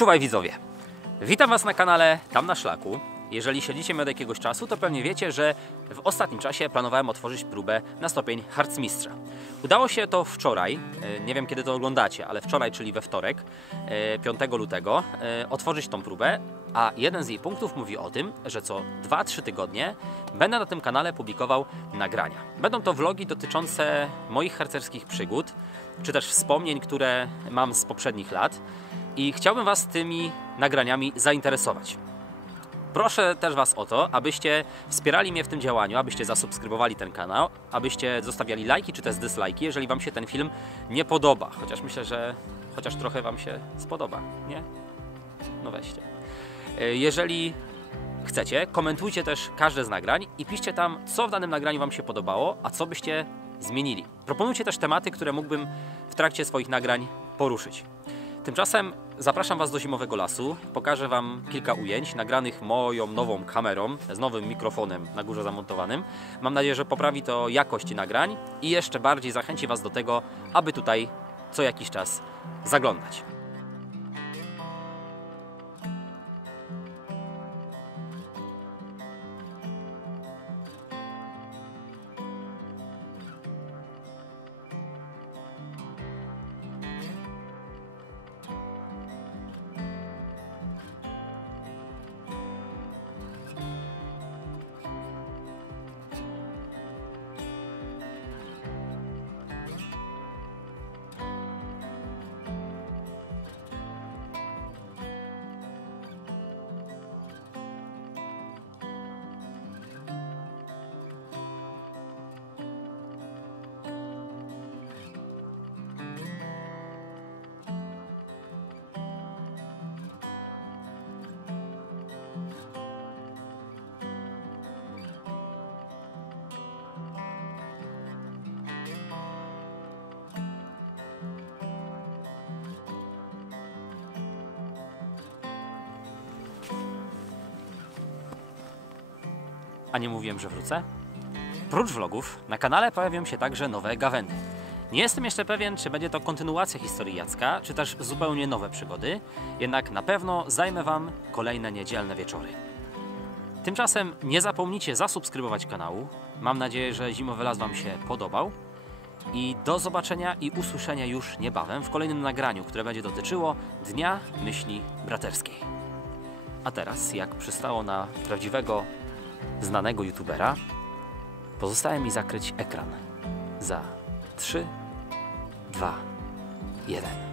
Czuwaj widzowie! Witam Was na kanale Tam na Szlaku. Jeżeli śledzicie mnie od jakiegoś czasu, to pewnie wiecie, że w ostatnim czasie planowałem otworzyć próbę na stopień harcmistrza. Udało się to wczoraj, e, nie wiem kiedy to oglądacie, ale wczoraj, czyli we wtorek, e, 5 lutego, e, otworzyć tą próbę, a jeden z jej punktów mówi o tym, że co 2-3 tygodnie będę na tym kanale publikował nagrania. Będą to vlogi dotyczące moich harcerskich przygód, czy też wspomnień, które mam z poprzednich lat i chciałbym Was tymi nagraniami zainteresować. Proszę też Was o to, abyście wspierali mnie w tym działaniu, abyście zasubskrybowali ten kanał, abyście zostawiali lajki czy też dislajki, jeżeli Wam się ten film nie podoba. Chociaż myślę, że chociaż trochę Wam się spodoba, nie? No weźcie. E, Jeżeli chcecie, komentujcie też każde z nagrań i piszcie tam, co w danym nagraniu Wam się podobało, a co byście zmienili. Proponujcie też tematy, które mógłbym w trakcie swoich nagrań poruszyć. Tymczasem zapraszam Was do zimowego lasu. Pokażę Wam kilka ujęć nagranych moją nową kamerą z nowym mikrofonem na górze zamontowanym. Mam nadzieję, że poprawi to jakość nagrań i jeszcze bardziej zachęci Was do tego, aby tutaj co jakiś czas zaglądać. A nie mówiłem, że wrócę? Prócz vlogów na kanale pojawią się także nowe gawędy. Nie jestem jeszcze pewien, czy będzie to kontynuacja historii Jacka, czy też zupełnie nowe przygody, jednak na pewno zajmę Wam kolejne niedzielne wieczory. Tymczasem nie zapomnijcie zasubskrybować kanału. Mam nadzieję, że zimowy las Wam się podobał. I do zobaczenia i usłyszenia już niebawem w kolejnym nagraniu, które będzie dotyczyło Dnia Myśli Braterskiej. A teraz, jak przystało na prawdziwego, znanego youtubera, pozostaje mi zakryć ekran. Za 3, 2, 1.